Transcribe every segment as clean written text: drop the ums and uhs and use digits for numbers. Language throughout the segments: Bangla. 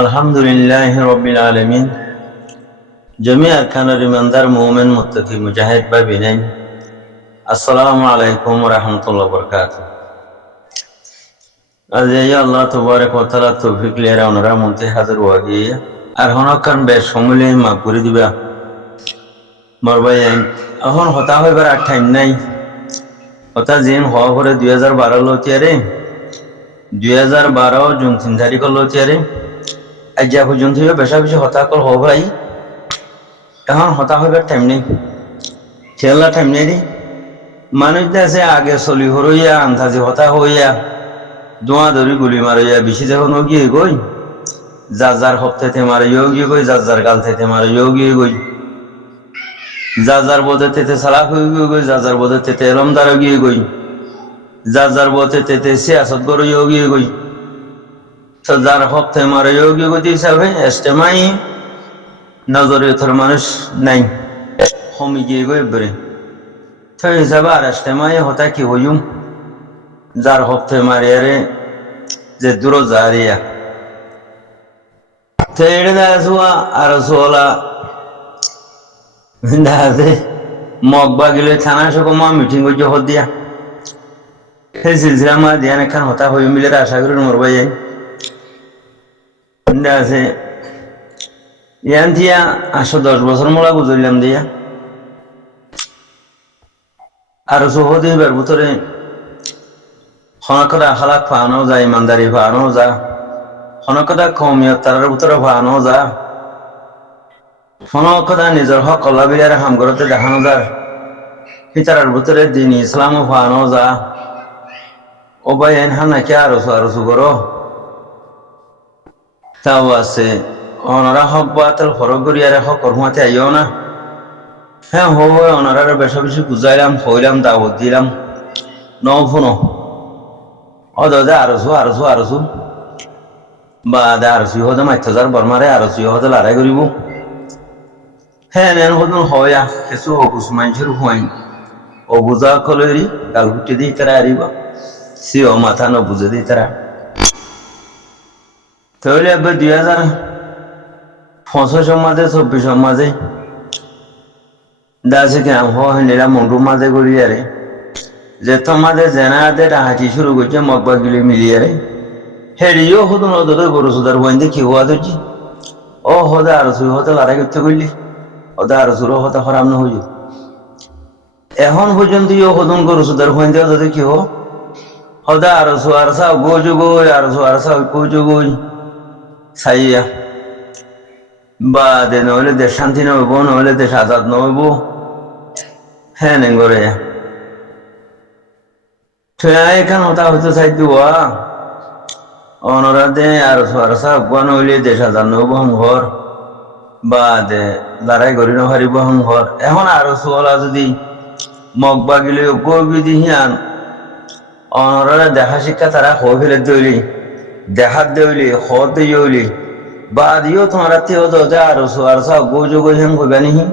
আলহামদুলিল্লাহ রব্বিল আলামিন। জমি আরকানুল ইমানদার মুমিন মুত্তাকি মুজাহিদ বা বিনাই, আসসালামু আলাইকুম রাহমাতুল্লাহ বারাকাতুহু। আজ এই আল্লাহ তাবারক ওয়া তাআলা তৌফিক লিয়া ওনারা মন্তে হাজির ওয়াগি আর হনকান বে সমলে মাফ করে দিবা মরবাই এখন হতা হইবার আর টাইম নাই। হতা জিন হওয়া করে 2012 লতিয়ারে 2012 জুন 3 তারিখ লতিয়ারে আজ পর্যন্ত বেশা বেশি হতা কল হবাই এখন হতা হইবার টাইম নেই, খেলা টাইম নেই রে। মানুষ আছে আগে চলি হরইয়া আন্দাজি হতা হইয়া দোয়া ধরি গুলি মারিয়া বেশি যখন গিয়ে গই যার যার হপ্তাতে মারিও গিয়ে গই, যার যার গাল থেকে মারিও গিয়ে গই, যার যার বোধে তেতে সালাক হয়ে গিয়ে গই, যার যার বোধে তেতে এলমদারও গিয়ে গই, যার যার বোধে তেতে সিয়াসত গড়িও গিয়ে গই, তো যার হপ্তায় মারিও গিয়ে গই হিসাবে এস্টেমাই নজরিয়তের মানুষ নাই কমি গিয়ে গই বেড়ে তো হিসাবে আর এস্টেমাই হতা কি হইম যার হপ্তায় মারিয়ারে যে দূর জারিয়া তো এটা দেখা আর সোলা দেখা মগবা গেলে থানা সকমা মিটিং করছে হত দিয়া সেই সিলসিলা মা দিয়ান এখান হতা হয়ে মিলে আশা করি মরবাই যাই আছে ইয়ান দিয়া 810 বছর মোলা গুজরলাম দিয়া আর সহজ হইবার ভিতরে হনকদা হালাক ফানো যায়, ইমানদারি ফানো যা, হনকদা কমিয়ত তার ভিতরে ফানো যা, হনকদা নিজের হক অল্লাবিলার হামগরতে দেখানো যায়, ফিতারার ভিতরে দিন ইসলামও ফানো যা। ও ভাই এনহা নাকি আরসু করো তাও আছে ওনারা হক বাতাল ফরক করিয়ারে হক কর্মাতে আইও না। হ্যাঁ ওনারা বেশা বেশি বুঝাইলাম হইলাম দাওয়াত দিলাম নফুনো ও দাদা আরসু বা দে আরসু হতে মাইথার বর্মারে আরসু হতে লড়াই করিব। হ্যাঁ নেন হতন হয়া কিছু অবুজ মানুষের হুয়াইন অবুজা কলেরি গাল গুটি দিয়ে তারা আরিব সিও মাথা নবুঝে দিয়ে তারা তাহলে এবার 2025 মাঝে 24 মাঝে দাসে কেন হইলা মন্ডু মাঝে করিয়ারে যে তোমাদের জেনাতে হাঁটি শুরু করছে মগবা গিলে মিলিয়ারে হেরিও হতুন ওদের গরু সুদার বইন্দে কি হওয়া ধরছি ও হদে আরো সুই হতে লড়াই করতে করলি ওদের আরো সুরো হতে হরাম না হইল এখন পর্যন্ত হতুন গরু সুদার বইন্দে ওদের কি হদা আরো সু আর সা গোজো গই আরো সু আর সা গোজো গই সাইয়া বা দে নহলে দেশ শান্তি নহব, নহলে দেশ আজাদ নহব। হ্যাঁ নেঙ্গরে এখান হতা হইতে চাই দুয়া অনরা দে আরো সরসা গুয়া নহলে দেশ আজাদ নহব ঘর বা দে লড়াই করি নহারিব ঘর। এখন আরো সোলা যদি মগবা গিলে গদি হিয়ান অনরা দেখা শিক্ষা তারা হয়ে ফেলে দইলি দেখাত দেউলি হত দিলি বা দিও তোমার আরো সরসা গোজো গই হেন হইবা নিহি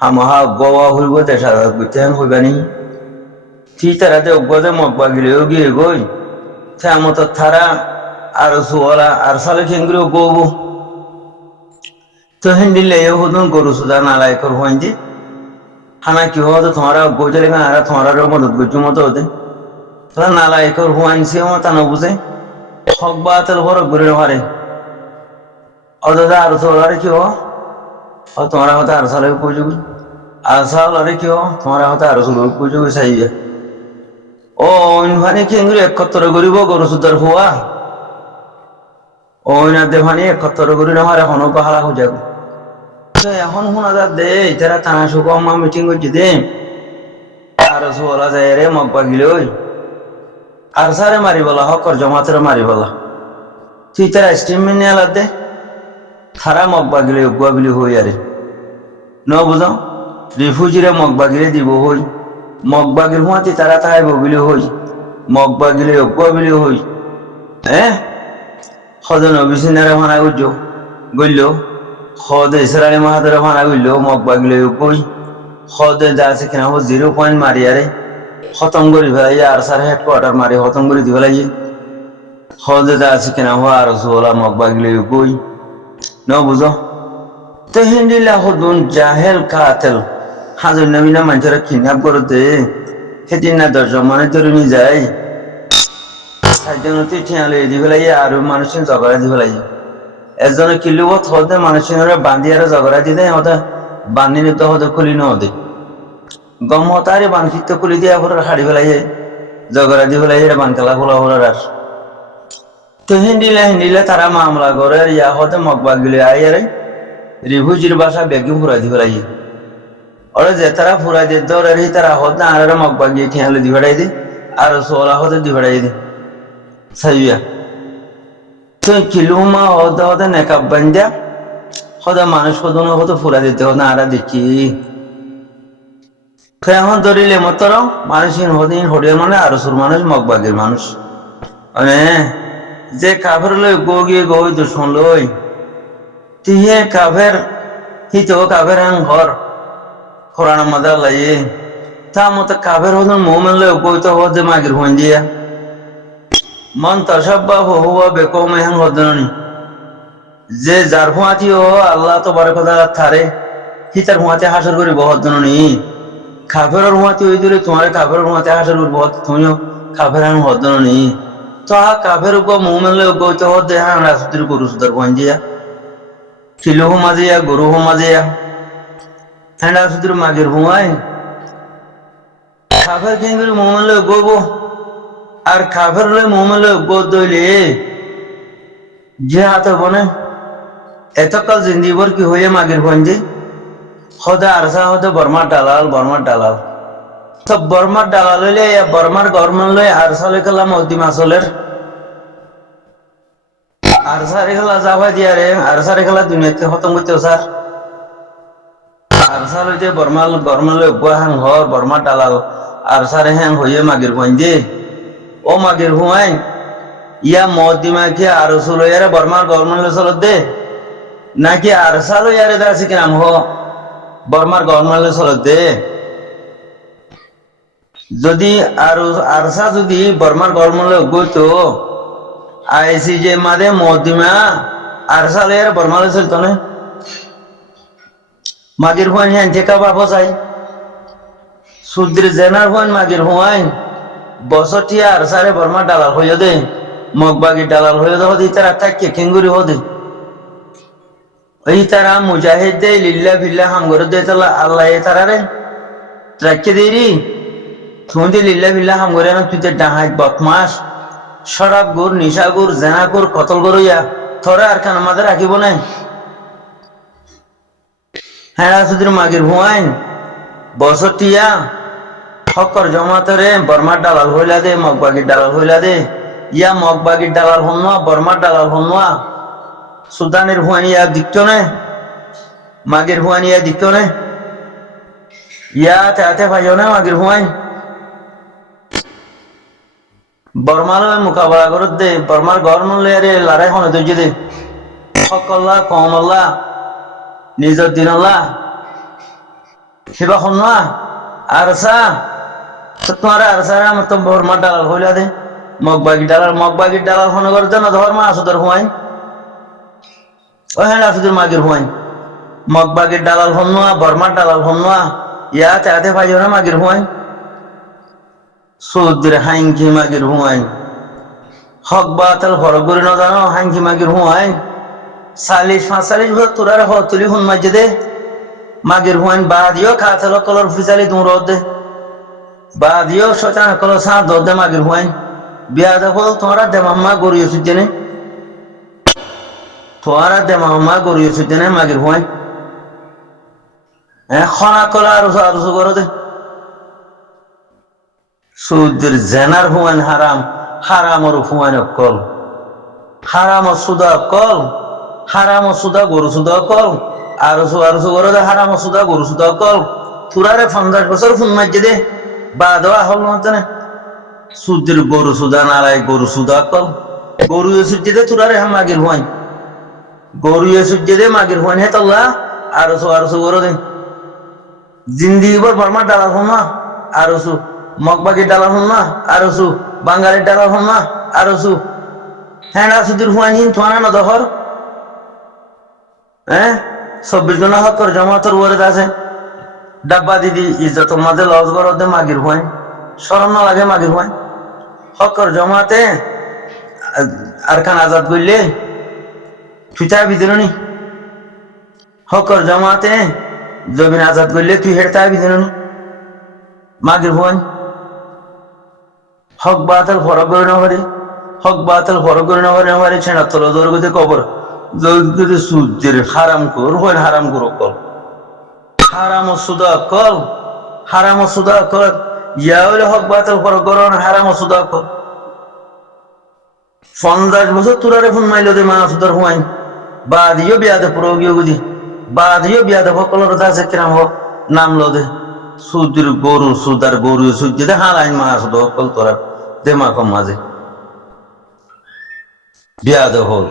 হামহা গোয়া হইব দেশ আজাদ করতে হেন হইবা নিহি ঠিক তারাতে অজ্ঞাতে মগবা গিলেও গিয়ে গই মত তারা আর সোলা আর সালে খেঙ্গুলো গব তো হিন্দিলে হতুন গরু সুদা নালাই কর হইন্দি হানা কি হতো তোমার গোজলে আর তোমার মদত করছো মতো হতে তোরা নালাই কর হুয়াইনছি তা নবুঝে হক বা তেল ভরক করে হারে ও দাদা আর সোলারে কি তোমার হতে আর সালে উপযোগ আর সালারে কি তোমার হতে আর সোলার উপযোগ চাই ও ভানি কেঙ্গুরি 71 করিব গরু সুদার হওয়া ওইনাদে ভানি 71 করি না হারে হন পাহারা হয়ে যাবে এখন শোনা যা দে তারা টানা শুকমা মিটিং করছি দে আর সোলা যায় রে মগবা গিলে ওই আর সারে মারি বলা হকর জমাতের মারি বলা তুই তারা স্টিম নিয়ে আলাদ দে তারা মগবা গিলে গুয়া বিলি হই আরে ন বুঝাও রিফিউজিরে মগবা গিলে দিব হই মগবাগির হুঁয়াতি তারা তাইব বিলি হই মগবাগিলে অগুয়া বিলি হই হ্যাঁ সদন অবিচিনারে ভানা গুজ গইল সদে ইসরায়েলি মাহাদরে ভানা গইল মগবাগিলে গই সদে যা আছে কিনা 0 পয়েন্ট মারিয়ারে খতম করি ফেলাই আর সার হেডকোয়ার্টার মারি খতম করে দি ফেলাই হদে দা আছে কিনা হওয়া আর সোলা মগবাগিলে কই ন বুঝো তো হিন্দিলা হদুন জাহেল কাতেল হাজর নবীনা মানুষেরা কিডন্যাপ করতে সেদিন না 10 জন মানে ধরে নিয়ে যায় সাইডনতে ঠিয়ালে দি ফেলাই আর মানুষের ঝগড়া দি ফেলাই একজনে কিলোবত হদে মানুষের বান্ধি আর ঝগড়া দিতে হতে বান্ধি নিতে হতে খুলি ন হদে গম হতারে বানখিত খুলি দিয়ে আবার হাড়ি ফেলাই ঝগড়া দি ফেলাই বান খেলা খোলা হলার আর তো হিন্দিলা তারা মামলা করে ইয়া হতে মগবাগিলে আইয়ারে রিভুজির বাসা বেগি ফুরাই দি ফেলাই ওরা যে তারা ফুরাই দিয়ে দৌড়ে রি তারা হতে আর মগবাগি ঠিয়ালে দি ফেলাই দি আর সোলা হতে দি ফেলাই দি সাইয়া তো কিলুমা হতে হতে নেকাব বান্ধা হতে মানুষ কদন হতে ফুরা দিতে হতে আরা দেখি এখন ধরিলে মতর মানুষের হদিন হরিয়ার মানে আর সুর মানুষ মগবাগের মানুষ মানে যে কাফের লই গিয়ে গই দুশ্মন লই তিহে কাফের হিত কাফের হ্যাং ঘর কোরআন মাদার লাইয়ে তা মতো কাফের হদন মোমেন লই গইতে হতে মাগির হইন দিয়া মন তসাব্বা হুয়া বেকমে হ্যাং হদননি যে যার হুয়াতি ও আল্লাহ তো বড় কথা থারে হিতার হুয়াতে হাসর করি বহদননি কাফের হুয়াতি ওই দিলে তোমার কাফের হুয়াতে হাসর করি বহুত তুমিও কাফের হ্যাং হদননি তো কাফের উপর মোমেন লই গইতে হতে হ্যাং রাসুতির গরু সুদার হইন দিয়া কিলো মাজিয়া গরু মাজিয়া হ্যাঁ রাসুতির মাগির হুয়াই কাফের কিংগুলি মোমেন লই গইব আর কাফের লই মোমেন লই গদ দইলে যে হাতে বনে এতকাল জিন্দিবর কি হয়ে মাগির হইন হদে আরসা হদে বর্মার ডালাল তো বর্মার ডালাল হইলে বর্মার গরমান লই আরসা লই খেলা মদি মাসলের আরসারে খেলা যাবা দিয়া রে আরসারে খেলা দুনিয়াতে খতম করতে স্যার আরসা লইতে গরমান লই হাং হর বর্মার ডালাল আরসারে হ্যাং হইয়ে মাগির হইন ও মাগির হুয়াই ইয়া মদি মাখি আরসু লইয়ারে বর্মার গরমান লই চলত দে নাকি আরসা লইয়ারে দাসি কিনাম হ বর্মার গরমান লই চলত দে যদি আরসা যদি বর্মার গরমান লই গইতো আইসি যে মাদে মদিমা আরসা লইয়ারে বর্মা লই চলত না মাগির হুয়াই হ্যাঁ ঠেকা বাপ চাই সুদ্র জেনার হুয়াই মাগির হুয়াই বছরটিয়া আরসারে বর্মার ডালাল হইয়া দে মগবাগির ডালাল হইয়া দে হদি তারা থাকে কেঙ্গুরি হদে ওই তারা মুজাহিদ দে লিল্লা ফিল্লা হামগর দে তালা আল্লাহ তারা রে রাখে দেরি তুমি লিল্লা ফিল্লা হামগরে না তুই ডাহাই বদমাস শরাব গুর নিশা গুর জেনা গুর কতল গরইয়া থরে আর খান আমাদের রাখিব নাই হ্যাঁ রাসুদির মাগির হুয়াইন বছরটিয়া হকর জমাতরে বর্মার ডালাল হইলা দে মগবাগির ডালাল হইলা দে ইয়া মগবাগির ডালাল হন্যা বর্মার ডালাল হন্যা সুদানের হুয়ানিয়া দিক্ত নে মাগির হুয়ানিয়া দিক্ত নে ইয়া তাতে ভাইও না মাগির হুয়াইন বর্মালয় মোকাবেলা করত দে বর্মার গরম রে লড়াই হনে দইজে দে হকল্লা কমল্লা নিজর দিন আল্লাহ সেবা হন্যা আরসা তোমার আরসারা মত বর্মার ডালাল হইলা দে মগবাগির ডালাল হনে করে দেন ধর্ম আসুদর হুয়াইন ও হ্যাঁ আসুদের মাগির হুয়াইন মগবাগির ডালাল হন্যা বর্মার ডালাল হন্যা ইয়া চাতে ভাইও না মাগির হুয়াইন সৌদ্রের হাইঙ্কি মাগির হুয়াইন হক বাতাল ফরক করে না জানো হাইঙ্কি মাগির হুয়াইন 40-45 বছর তোরার তুলি হুন মাঝে দে মাগির হুয়াইন বাদিও খাতাল কলর ফিসালি দৌড় দে বাদিও শতান কলর সাঁ দে মাগির হুয়াইন বিয়া দেখো তোমরা দে মাম্মা গড়িয়ে সুজনে তোরা দে মাম্মা গড়িয়ে সুজনে মাগির হুয়াইন খনা কলা আরো করো দে সুদের জেনার হুয়াইন হারামর হুয়াইন কল হারাম সুদা গরু সুদা কল আরো করো দে হারাম সুদা গরু সুদা কল তুরারে 50 বছর ফোন মাঝে দে বা দেওয়া হল না সুদের গরু সুদা নালাই গরু সুদা কল গরু সুজে দে তুরারে হাম মাগির হুয়াইন গরু সুজে দে মাগির হুয়াইন হে তল্লা আরো করো দে জিন্দিগি ভর বর্মার ডালাল হন না আরসু মগবাগির ডালাল হন না আরসু বাঙালির ডালাল হন না আরসু হ্যাঁ সুদূর হুয়াইন থানা না দহর 24 জনা হকর জমাতর ওয়ারেদ আছে ডাব্বা দিদি ইজ্জত মাঝে লস গরদে মাগির হুয়াইন শরম না লাগে মাগির হুয়াইন হকর জমাতে আর খান আজাদ করলে তুই তা বিদিলনি হকর জমাতে জমিন আজাদ করলে তুই হেড তা বিদিলনি মাগির হুয়াইন হক বাতিল ফরক করে না পারে হক বাতিল ফরক করে না পারে ছেড়া তোর দরগতে কবর দরগতে সূর্যের হারাম কর হয় হারাম কর কল হারাম ও সুদা কল হারাম ও সুদা কল ইয়া হলে হক বাতিল ফরক করো হারাম ও সুদা কল 50 বছর তোরারে ফোন মাইলো দে মা সুদার হুয়াইন বাদিও বিয়াদে প্রয়োগীয় গুজি বাদিও বিয়াদে সকলের দাসে কিরাম হোক নাম লো দে সূর্যের গরু সুদার গরু সূর্যে হারাইন মা সুদ কল তোরা দে মা কম মাঝে বিয়াদে হোক